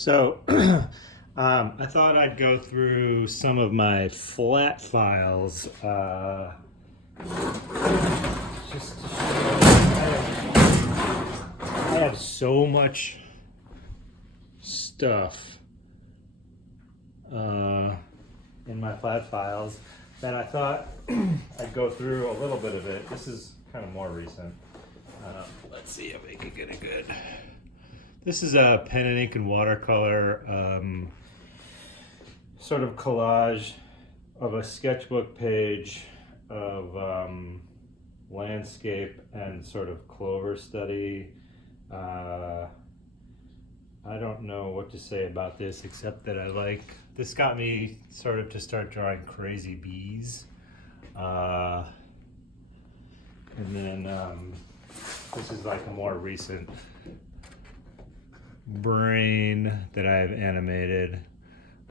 So I thought I'd go through some of my flat files. Just to show I have so much stuff in my flat files that I thought I'd go through a little bit of it. This is kind of more recent. Let's see if we can get it good. This is a pen and ink and watercolor sort of collage of a sketchbook page of landscape and sort of clover study. I don't know what to say about this except that this got me sort of to start drawing crazy bees. And then this is like a more recent brain that I've animated.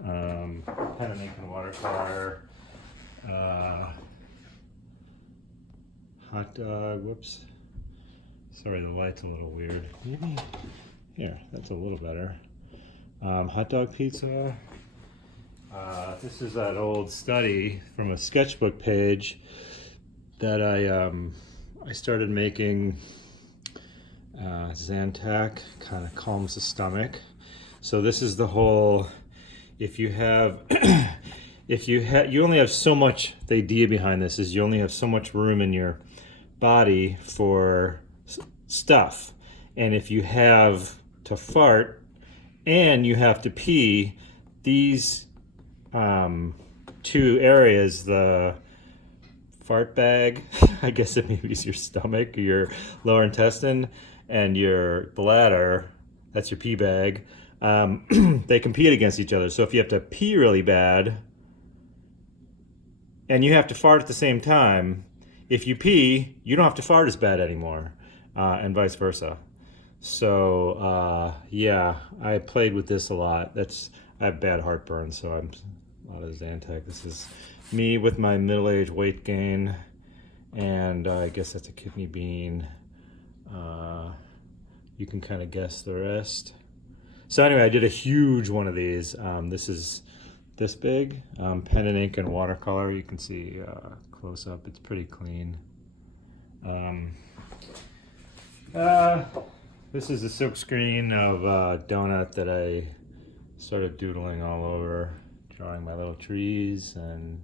Pen and ink and watercolor. Hot dog, whoops. Sorry, the light's a little weird. Maybe, here, that's a little better. Hot dog pizza. This is an old study from a sketchbook page that I started making. Zantac kind of calms the stomach. So this is the whole, if you only have so much, the idea behind this is you only have so much room in your body for stuff. And if you have to fart and you have to pee, these two areas, the fart bag, I guess it maybe is your stomach, your lower intestine, and your bladder, that's your pee bag, they compete against each other. So if you have to pee really bad and you have to fart at the same time, if you pee, you don't have to fart as bad anymore, and vice versa. So yeah, I played with this a lot. I have bad heartburn, so I'm a lot of Zantac. This is me with my middle-aged weight gain, and I guess that's a kidney bean. You can kind of guess the rest. So anyway, I did a huge one of these. This is this big, pen and ink and watercolor. You can see close up, it's pretty clean. This is a silk screen of a donut that I started doodling all over, drawing my little trees and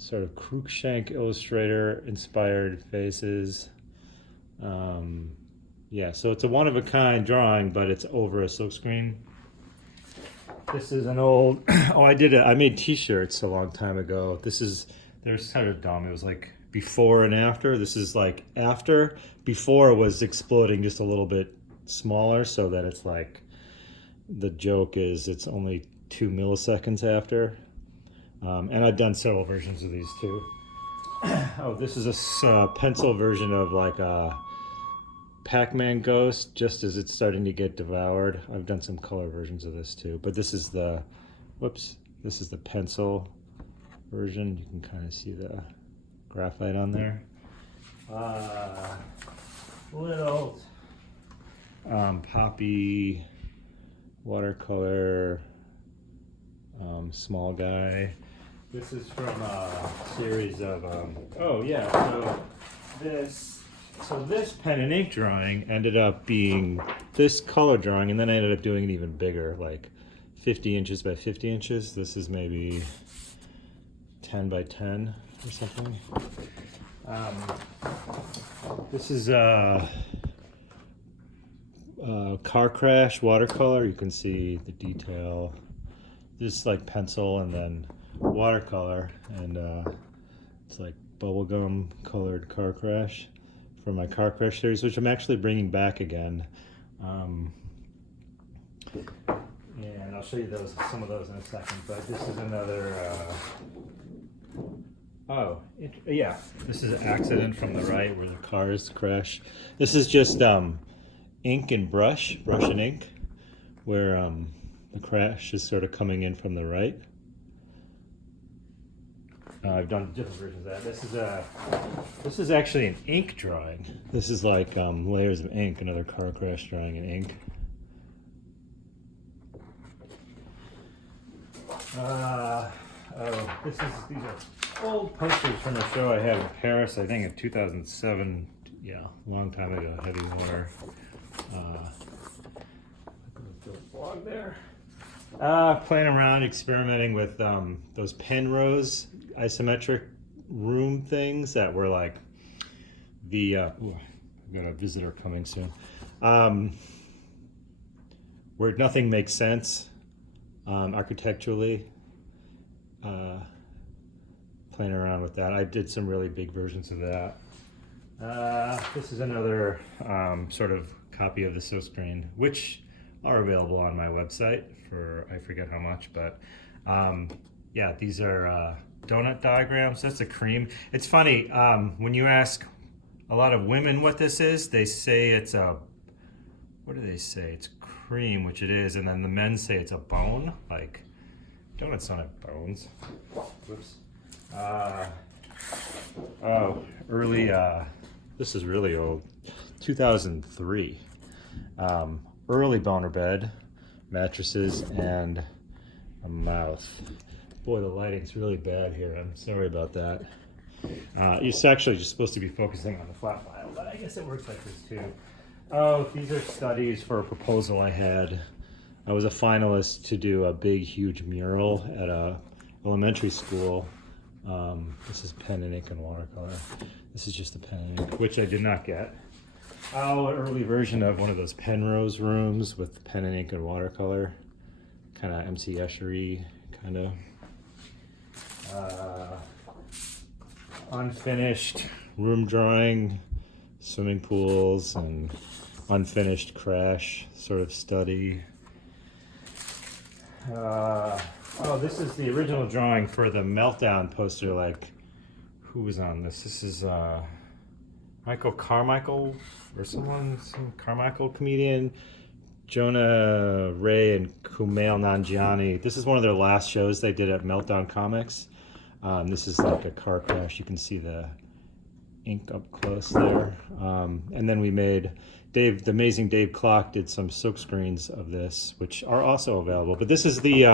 sort of Cruikshank Illustrator inspired faces. Yeah, so it's a one-of-a-kind drawing, but it's over a silkscreen. This is an old, I made t-shirts a long time ago. There's kind of dumb, it was like before and after. This is like after. Before was exploding just a little bit smaller, so that it's like, the joke is it's only 2 milliseconds after. And I've done several versions of these too. Oh, this is a pencil version of like a Pac-Man ghost, just as it's starting to get devoured. I've done some color versions of this too, but this is the pencil version. You can kind of see the graphite on there. Little poppy watercolor, small guy. This is from a series of this pen and ink drawing ended up being this color drawing, and then I ended up doing it even bigger, like 50 inches by 50 inches. This is maybe 10 by 10 or something. This is a car crash watercolor. You can see the detail. This is like pencil and then watercolor, and it's like bubblegum colored car crash from my car crash series, which I'm actually bringing back again. And I'll show you some of those in a second, but this is another this is an accident from the right where the cars crash. This is just ink and brush and ink, where the crash is sort of coming in from the right. I've done different versions of that. This is actually an ink drawing. This is like layers of ink, another car crash drawing in ink. These are old posters from a show I had in Paris, I think in 2007. Yeah, a long time ago, heavy water. Vlog there. Playing around, experimenting with those Penrose isometric room things that were like the, ooh, I've got a visitor coming soon, where nothing makes sense architecturally. Playing around with that. I did some really big versions of that. This is another sort of copy of the silkscreen, which are available on my website for I forget how much, but yeah, these are donut diagrams. That's a cream. It's funny, when you ask a lot of women what this is, they say it's a, what do they say? It's cream, which it is, and then the men say it's a bone. Like, donuts don't have bones. Whoops. Oh, early, this is really old, 2003. Early boner bed, mattresses, and a mouth. Boy, the lighting's really bad here. I'm sorry about that. It's actually just supposed to be focusing on the flat file, but I guess it works like this too. Oh, these are studies for a proposal I had. I was a finalist to do a big, huge mural at a elementary school. This is pen and ink and watercolor. This is just the pen and ink, which I did not get. Oh, an early version of one of those Penrose rooms with pen and ink and watercolor. Kind of MC Escher-y, kind of. Unfinished room drawing, swimming pools, and unfinished crash sort of study. Oh, this is the original drawing for the Meltdown poster. Like, who was on this? This is Michael Carmichael or someone, some Carmichael comedian, Jonah Ray and Kumail Nanjiani. This is one of their last shows they did at Meltdown Comics. This is like a car crash. You can see the ink up close there. And then we made, the amazing Dave Klock did some silk screens of this, which are also available. But this is the,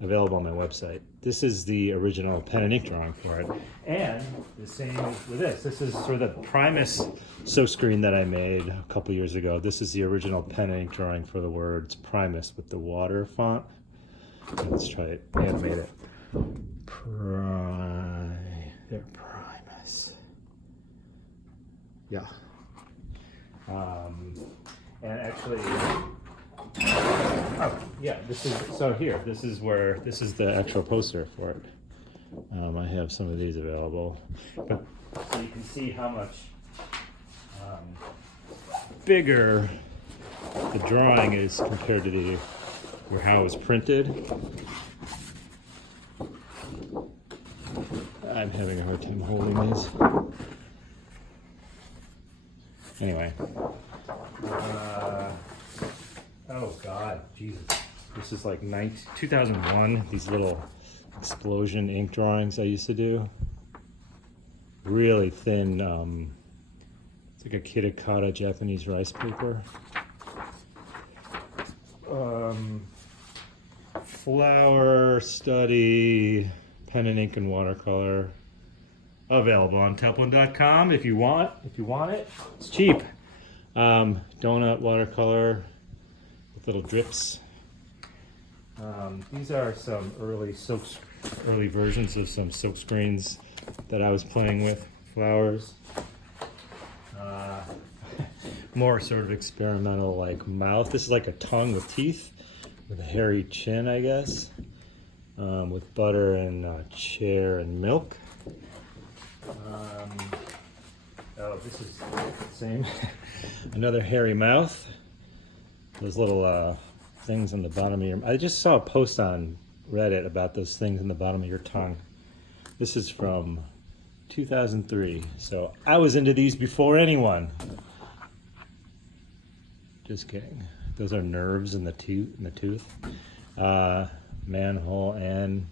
available on my website. This is the original pen and ink drawing for it. And the same with this. This is sort of the Primus silk screen that I made a couple years ago. This is the original pen and ink drawing for the words Primus with the water font. Let's try it, animate it. Primus. Yeah. And actually, oh yeah, this is, so here, this is the actual poster for it. I have some of these available, but so you can see how much bigger the drawing is compared to how it was printed. I'm having a hard time holding these. Anyway. Oh God, Jesus. This is like 2001, these little explosion ink drawings I used to do. Really thin, it's like a kitakata Japanese rice paper. Flower study, pen and ink and watercolor. Available on Teplin.com if you want it. It's cheap. Donut watercolor with little drips. These are some early versions of some silk screens that I was playing with. Flowers. More sort of experimental, like mouth. This is like a tongue with teeth, with a hairy chin, I guess. With butter and chair and milk. Oh, this is the same. Another hairy mouth. Those little things on the bottom of your... I just saw a post on Reddit about those things on the bottom of your tongue. This is from 2003. So I was into these before anyone. Just kidding. Those are nerves in the tooth. Manhole and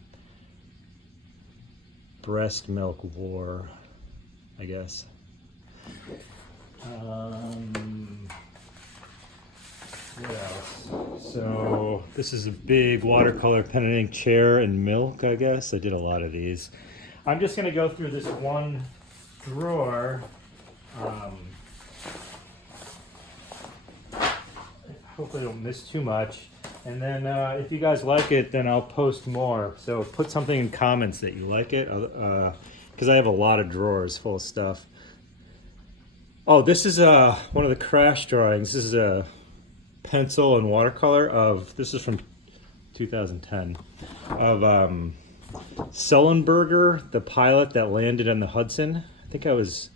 breast milk war, I guess. What else? So this is a big watercolor pen and ink chair and milk, I guess. I did a lot of these. I'm just going to go through this one drawer. Hopefully I don't miss too much. And then if you guys like it, then I'll post more. So put something in comments that you like it, because I have a lot of drawers full of stuff. Oh, this is one of the crash drawings. This is a pencil and watercolor of, this is from 2010, of Sullenberger, the pilot that landed on the Hudson. I think I was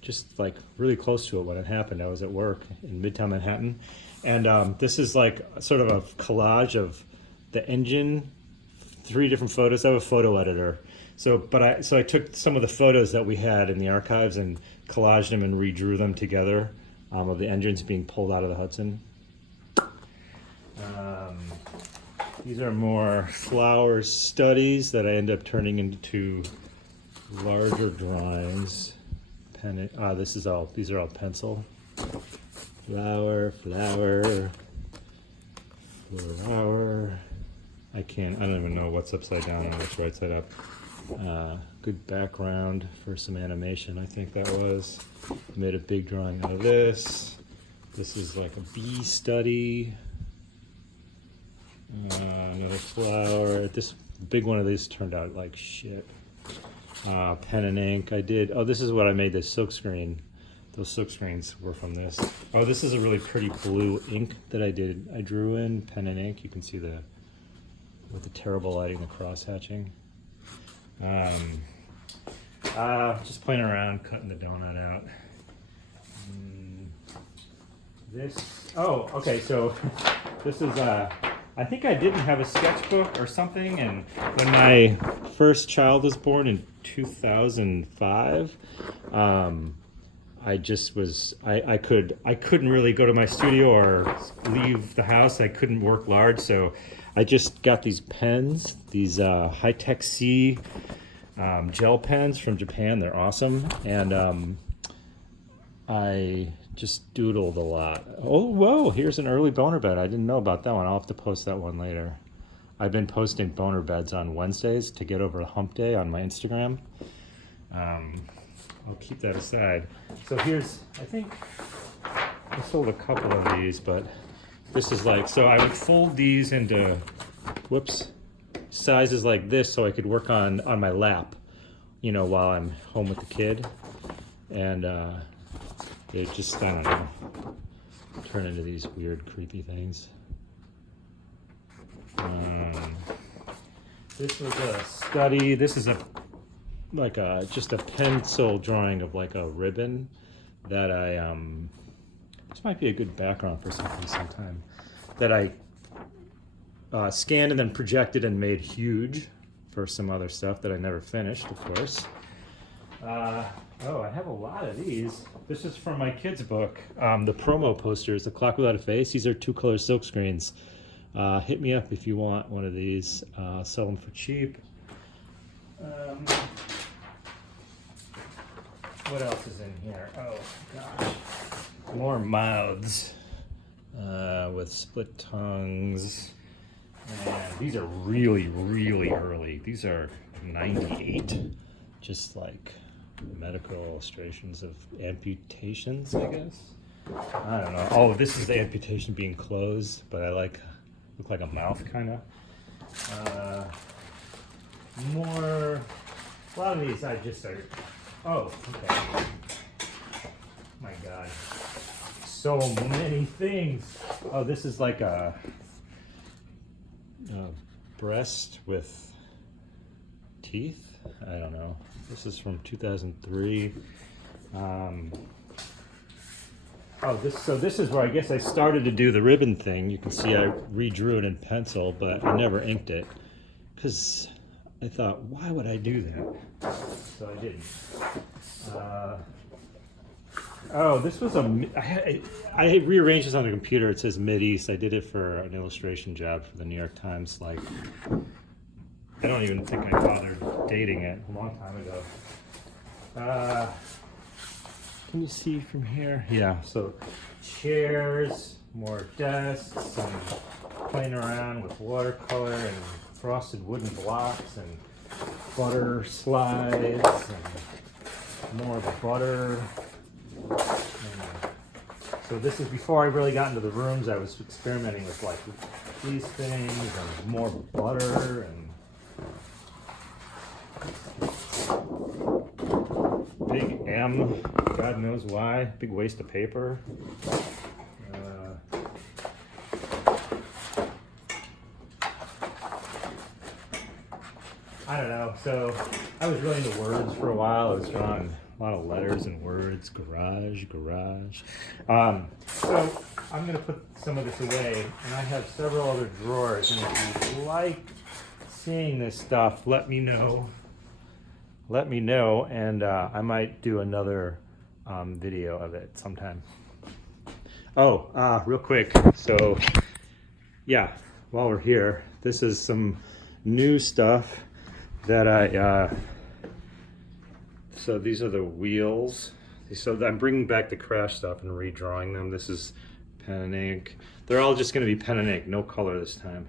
just like really close to it when it happened. I was at work in Midtown Manhattan. And this is like sort of a collage of the engine, 3 different photos. I have a photo editor. So I took some of the photos that we had in the archives and collaged them and redrew them together, of the engines being pulled out of the Hudson. These are more flower studies that I end up turning into larger drawings. These are all pencil. Flower. I don't even know what's upside down and what's right side up. Good background for some animation, I think that was. Made a big drawing out of this. This is like a bee study. Another flower. This big one of these turned out like shit. Pen and ink. This is what I made this silk screen. Those silk screens were from this. Oh, this is a really pretty blue ink that I drew in pen and ink. You can see with the terrible lighting, the cross hatching. Just playing around, cutting the donut out. Okay, so this is, I think I didn't have a sketchbook or something, and when my first child was born in 2005, I couldn't really go to my studio or leave the house. I couldn't work large, so I just got these pens, these high-tech C gel pens from Japan. They're awesome, and I just doodled a lot. Oh, whoa, here's an early boner bed. I didn't know about that one. I'll have to post that one later. I've been posting boner beds on Wednesdays to get over the hump day on my Instagram. I'll keep that aside. So here's, I think I sold a couple of these, but this is like, so I would fold these into, sizes like this so I could work on my lap, while I'm home with the kid. And it just, I don't know, turn into these weird, creepy things. This was a study. This is just a pencil drawing of like a ribbon that this might be a good background for something sometime, that I scanned and then projected and made huge for some other stuff that I never finished, of course. I have a lot of these. This is from my kids' book, the promo posters, The Clock Without a Face. These are 2-color silk screens. Hit me up if you want one of these. Sell them for cheap. What else is in here? Oh gosh, more mouths with split tongues. And these are really, really early. These are 98. Just like medical illustrations of amputations, I guess. I don't know. Oh, this is the amputation being closed, but I look like a mouth kind of. A lot of these I just started. Oh, okay. My God. So many things. Oh, this is like a breast with teeth. I don't know. This is from 2003. This is where I guess I started to do the ribbon thing. You can see I redrew it in pencil, but I never inked it because I thought, why would I do that? So I didn't. This was I rearranged this on the computer. It says Mideast. I did it for an illustration job for the New York Times like I don't even think I bothered dating it a long time ago. Can you see from here? Yeah, so chairs, more desks, and playing around with watercolor and frosted wooden blocks and butter slides and more butter. So this is before I really got into the rooms. I was experimenting with like these things and more butter and big M, God knows why, big waste of paper. I don't know, so I was really into words for a while. I was drawing a lot of letters and words, garage. So I'm gonna put some of this away, and I have several other drawers, and if you like seeing this stuff, let me know, and I might do another video of it sometime. Oh, real quick, so yeah, while we're here, this is some new stuff that so these are the wheels. So I'm bringing back the crash stuff and redrawing them. This is pen and ink. They're all just gonna be pen and ink, no color this time.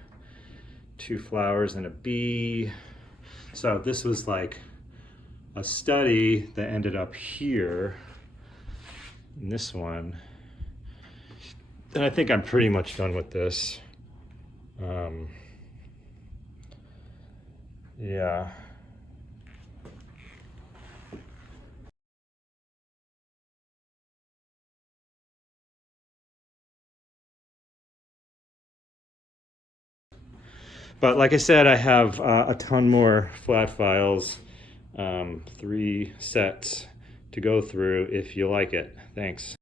2 flowers and a bee. So this was like a study that ended up here in this one. And I think I'm pretty much done with this. Yeah. But like I said, I have a ton more flat files, 3 sets to go through if you like it. Thanks.